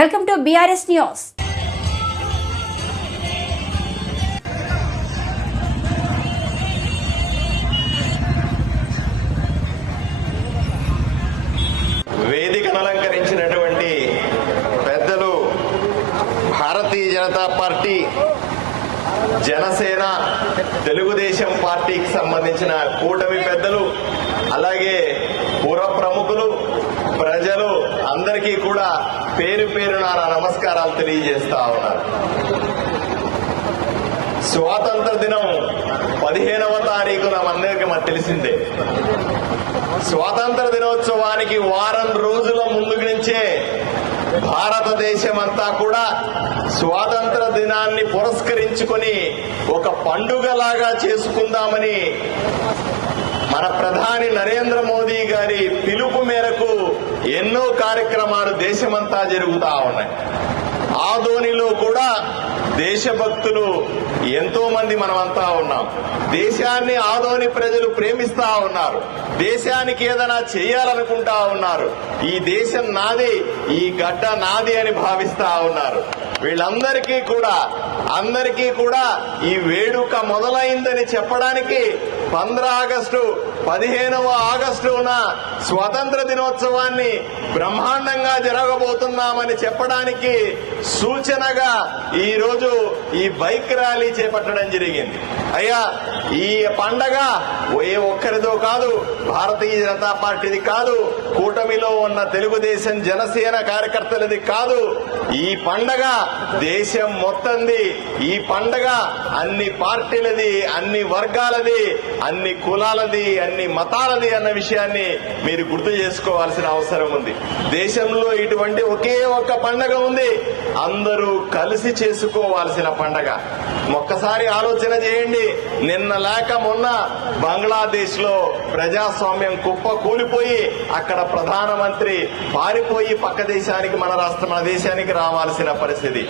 Welcome to BRS news. వేదికను అలంకరించినటువంటి పెద్దలు Bharatiya Janata party, Janasena, Telugu Desam పార్టీకి సంబంధించిన కూటమి పెద్దలు, అలాగే పుర ప్రముఖులు, ప్రజలు అందరికీ కూడా పేరు పేరున నమస్కారాలు తెలియజేస్తా ఉన్నారు. స్వాతంత్ర దినం 15వ తారీఖున మనందరికీ మనకు తెలిసిందే. స్వాతంత్ర దినోత్సవానికి వారం రోజుల ముందు నుంచే భారతదేశం అంతా కూడా స్వాతంత్ర దినాన్ని పురస్కరించుకొని ఒక పండుగలాగా చేసుకుందామని మన ప్రధాని నరేంద్ర మోదీ గారి పిలుపు మేరకు ఎన్నో కార్యక్రమాలు దేశమంతా జరుగుతా ఉన్నాయి. ఆదోనిలో కూడా దేశభక్తులు ఎంతో మంది మనమంతా ఉన్నాం. దేశాన్ని ఆదోని ప్రజలు ప్రేమిస్తా ఉన్నారు. దేశానికి ఏదైనా చేయాలనుకుంటా ఉన్నారు. ఈ దేశం నాది, ఈ గడ్డ నాది అని భావిస్తా ఉన్నారు. వీళ్ళందరికీ కూడా ఈ వేడుక మొదలైందని చెప్పడానికి 15 ఆగస్టు 15వ ఆగస్టున స్వాతంత్ర దినోత్సవాన్ని బ్రహ్మాండంగా జరగబోతున్నామని చెప్పడానికి సూచనగా ఈ రోజు ఈ బైక్ ర్యాలీ చేపట్టడం జరిగింది. అయ్యా, ఈ పండగ ఏ ఒక్కరిదో కాదు, భారతీయ జనతా పార్టీది కాదు, కూటమిలో ఉన్న తెలుగుదేశం, జనసేన కార్యకర్తలది కాదు. ఈ పండగ దేశం మొత్తంది. ఈ పండగ అన్ని పార్టీలది, అన్ని వర్గాలది, అన్ని కులాలది, అన్ని మతాలది అన్న విషయాన్ని మీరు గుర్తు చేసుకోవాల్సిన అవసరం ఉంది. దేశంలో ఇటువంటి ఒకే ఒక్క పండగ ఉంది, అందరూ కలిసి చేసుకోవాల్సిన పండగ. ఒక్కసారి ఆలోచన చేయండి. నిన్న లేక మొన్న బంగ్లాదేశ్ లో ప్రజాస్వామ్యం కుప్ప కూలిపోయి అక్కడ ప్రధానమంత్రి పారిపోయి పక్క దేశానికి, మన దేశానికి రావాల్సిన పరిస్థితి.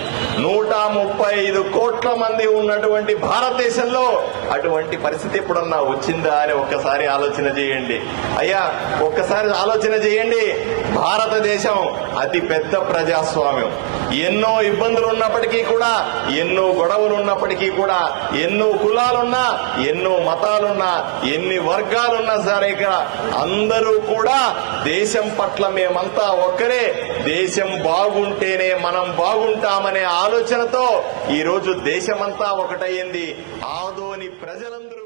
135 కోట్ల మంది ఉన్నటువంటి భారతదేశంలో అటువంటి పరిస్థితి ఎప్పుడన్నా వచ్చిందా అని ఒక్కసారి ఆలోచన చేయండి. అయ్యా, ఒక్కసారి ఆలోచన చేయండి. భారతదేశం అతి పెద్ద ప్రజాస్వామ్యం. ఎన్నో ఇబ్బందులు ఉన్నప్పటికీ కూడా, ఎన్నో గొడవలు ఉన్నప్పటికీ కూడా, ఎన్నో కులాలున్నా, ఎన్నో మతాలున్నా, ఎన్ని వర్గాలున్నా సరే అందరూ కూడా దేశం పట్ల మేమంతా ఒక్కరే, దేశం బాగుంటేనే మనం బాగుంటామనే ఆలోచనతో ఈరోజు దేశమంతా ఒకటయ్యింది. ఆదోని ప్రజలందరూ